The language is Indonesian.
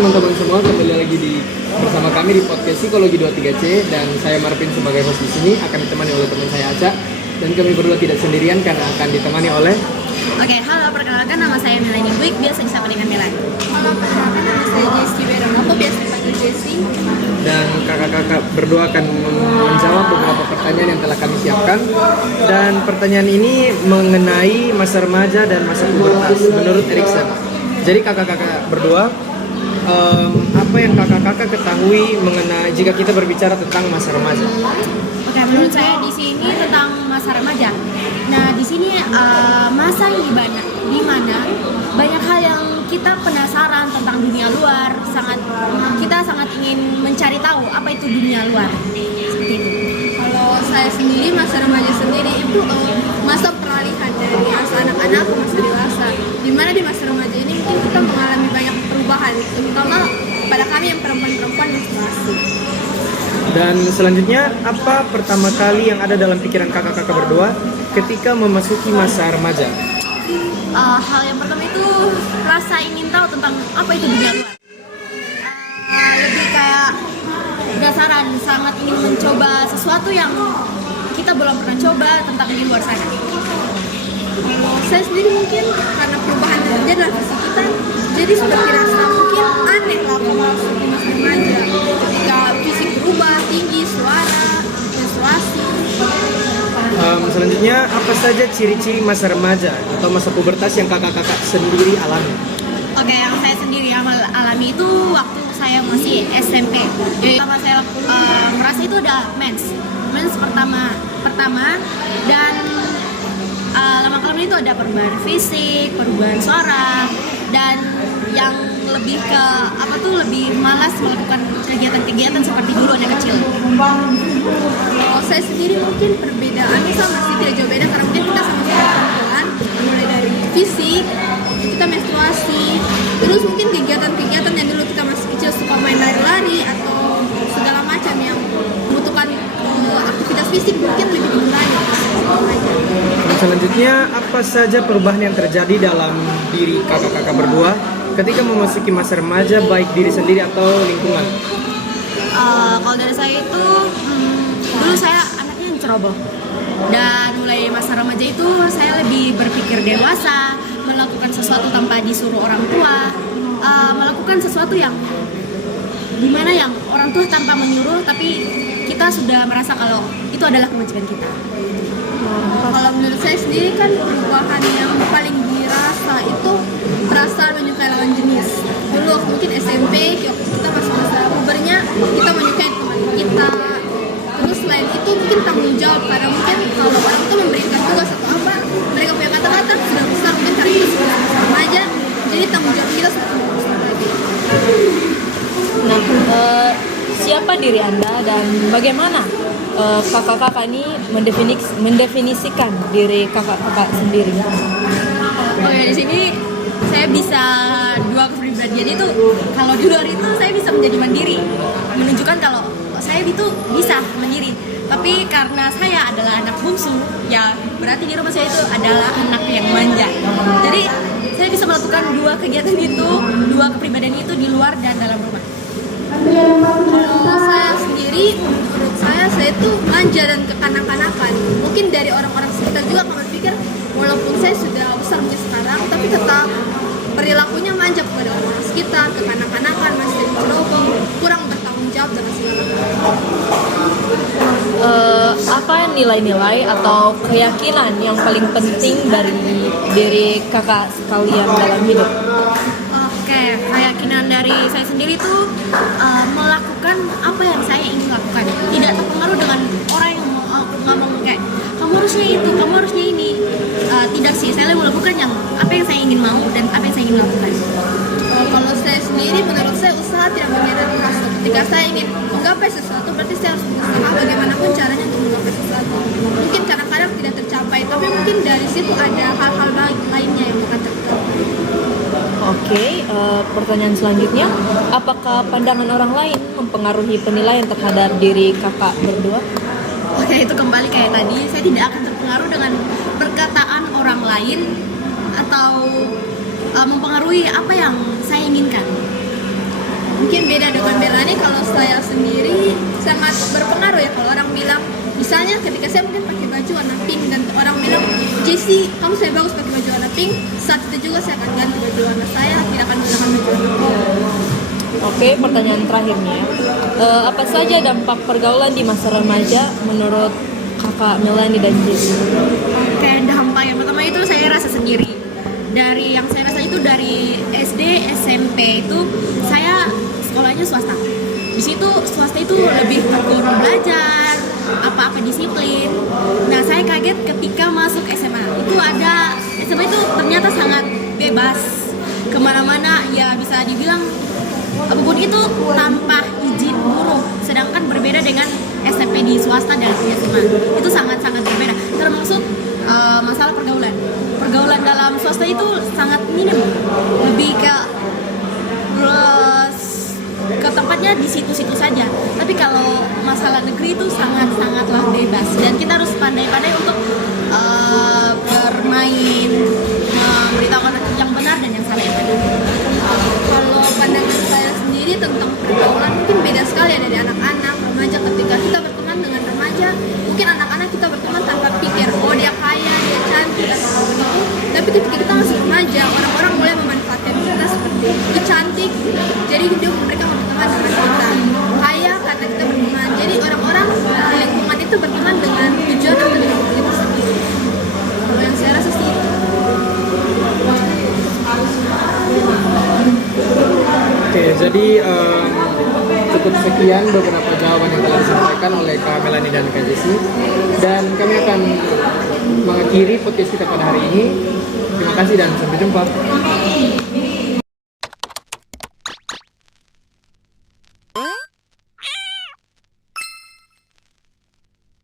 teman-teman semua, kembali lagi bersama kami di podcast Psikologi 23C dan saya Marvin sebagai host di sini akan ditemani oleh teman saya Aca dan kami berdua tidak sendirian karena akan ditemani oleh. Oke, halo, perkenalkan nama saya Melanie Buik, biasa disapa dengan Melanie. Halo, perkenalkan nama saya Jessie Beronopo, biasa dipanggil Jessie. Dan kakak-kakak berdua akan menjawab beberapa pertanyaan yang telah kami siapkan. Dan pertanyaan ini mengenai masa remaja dan masa pubertas menurut Erikson. Jadi kakak-kakak berdua, apa yang kakak-kakak ketahui mengenai jika kita berbicara tentang masa remaja? Oke, menurut saya di sini tentang masa remaja. Nah, di sini masa yang di mana banyak hal yang kita penasaran tentang dunia luar, kita sangat ingin mencari tahu apa itu dunia luar. Seperti itu. Kalau saya sendiri, masa remaja sendiri itu masa peralihan dari masa anak-anak ke masa dewasa. Dimana di masa remaja ini mungkin kita mengalami banyak perubahan, terutama pada kami yang perempuan-perempuan menstruasi. Dan selanjutnya, apa pertama kali yang ada dalam pikiran kakak-kakak berdua ketika memasuki masa remaja? Hal yang pertama itu rasa ingin tahu tentang apa itu dunia luar. Lebih kayak penasaran, sangat ingin mencoba sesuatu yang kita belum pernah coba tentang di luar sana. Kalau saya sendiri mungkin karena perubahan yang terjadi dalam fisik kita, jadi seperti rasa mungkin aneh lah kalau masuk di masa remaja. Ketika fisik berubah, tinggi, suara, menstruasi. Selanjutnya, apa saja ciri-ciri masa remaja atau masa pubertas yang kakak-kakak sendiri alami? Oke, yang saya sendiri alami itu waktu saya masih SMP. Jadi pertama saya merasa itu ada mens pertama dan lama-kelamaan itu ada perubahan fisik, perubahan suara, dan yang lebih ke lebih malas melakukan kegiatan-kegiatan seperti dulu anak kecil. Kalau saya sendiri mungkin perbedaannya sama sih tidak jauh beda karena mungkin kita sama-sama perempuan, mulai dari fisik, kita menstruasi, terus mungkin kegiatan-kegiatan yang dulu kita masih kecil suka main lari-lari atau segala macam yang membutuhkan aktivitas fisik mungkin lebih dikurangi. Selanjutnya, apa saja perubahan yang terjadi dalam diri kakak-kakak berdua ketika memasuki masa remaja, baik diri sendiri atau lingkungan? Kalau dari saya itu, dulu saya anaknya yang ceroboh. Dan mulai masa remaja itu saya lebih berpikir dewasa, melakukan sesuatu tanpa disuruh orang tua, melakukan sesuatu yang dimana yang orang tua tanpa menyuruh, tapi kita sudah merasa kalau itu adalah kewajiban kita. Kalau menurut saya sendiri kan perubahan yang paling dirasa itu perasaan menyukai lawan jenis. Dulu waktu mungkin SMP, waktu kita masih masa pubernya, kita menyukai teman kita. Terus selain itu mungkin tanggung jawab karena mungkin kalau orang itu memberikan tugas atau apa, mereka punya kata-kata sudah besar mungkin karena kita sudah masa remaja, jadi tanggung jawab kita sudah besar lagi. Nah, siapa diri Anda dan bagaimana kakak-kakak ini mendefinisikan diri kakak-kakak sendiri? Oke, di sini saya bisa dua kepribadian itu. Kalau di luar itu saya bisa menjadi mandiri, menunjukkan kalau saya itu bisa mandiri. Tapi karena saya adalah anak bungsu, ya berarti di rumah saya itu adalah anak yang manja. Jadi saya bisa melakukan dua kegiatan itu, dua kepribadian itu di luar dan dalam rumah. Kalau saya sendiri, menurut saya itu manja dan kekanak-kanakan. Mungkin dari orang-orang sekitar juga akan berpikir, walaupun saya sudah besar mungkin sekarang, tapi tetap perilakunya manja kepada orang sekitar, kekanak-kanakan, masih jadi ceroboh, kurang bertanggung jawab dan segala macam. Apa nilai-nilai atau keyakinan yang paling penting dari diri kakak sekalian dalam hidup? Oke, keyakinan dari saya sendiri itu melakukan apa yang saya ingin lakukan, tidak terpengaruh dengan orang yang ngomong kayak kamu harusnya itu, kamu harusnya ini. Tidak sih, saya lebih melakukan apa yang saya ingin mau dan apa yang saya ingin lakukan. Kalau saya sendiri, menurut saya usaha tidak menyerah rasa. Ketika saya ingin menggapai sesuatu, berarti saya harus berusaha bagaimanapun caranya untuk menggapai sesuatu. Mungkin kadang-kadang tidak tercapai, tapi mungkin dari situ ada hal-hal lainnya yang bukan tercapai. Oke, pertanyaan selanjutnya, apakah pandangan orang lain mempengaruhi penilaian terhadap diri kakak berdua? Oke, itu kembali kayak tadi, saya tidak akan terpengaruh dengan perkataan orang lain atau mempengaruhi apa yang saya inginkan. Mungkin beda dengan Melani, kalau saya sendiri sangat berpengaruh ya. Kalau orang bilang, misalnya ketika saya mungkin pakai baju warna pink dan orang bilang, Jessie, kamu saya bagus pakai baju warna pink, saat itu juga saya akan ganti baju warna saya, tidak akan menggunakan baju warna pink. Oke, pertanyaan terakhir nih ya. Apa saja dampak pergaulan di masa remaja menurut kakak Melani dan Jessie? Oke, dampak yang pertama itu saya rasa sendiri. Dari yang saya rasa itu dari SD, SMP itu saya sekolahnya swasta. Di situ swasta itu lebih tekun belajar, apa-apa disiplin. Nah, saya kaget ketika masuk SMA. Itu ada SMA itu ternyata sangat bebas kemana-mana, ya bisa dibilang apapun itu tanpa izin guru. Sedangkan berbeda dengan SMP di swasta dan SMA itu sangat-sangat berbeda. Termasuk masalah pergaulan. Pergaulan dalam swasta itu sangat minim, lebih ke tempatnya di situ-situ saja. Tapi kalau masalah negeri itu sangat-sangatlah bebas dan kita harus pandai-pandai untuk bermain, memberitahukan yang benar dan yang salah. Kalau pandangan saya sendiri tentang pergaulan mungkin beda sekali ya dari anak-anak remaja. Ketika kita berteman dengan remaja, mungkin anak-anak kita berteman tanpa pikir, oh dia kaya, dia cantik atau begitu. Tapi ketika kita masih remaja, orang-orang mulai memanfaatkan kita seperti itu cantik, jadi mereka berteman dengan kita. Kaya karena kita berteman, jadi orang-orang di lingkungan itu berteman dengan tujuan atau dengan kita sendiri. Kalau yang saya rasa sih itu. Oke, jadi cukup sekian beberapa jawaban yang telah disampaikan oleh Kak Melani dan Kak Jessie. Dan kami akan mengakhiri podcast kita pada hari ini. Terima kasih dan sampai jumpa.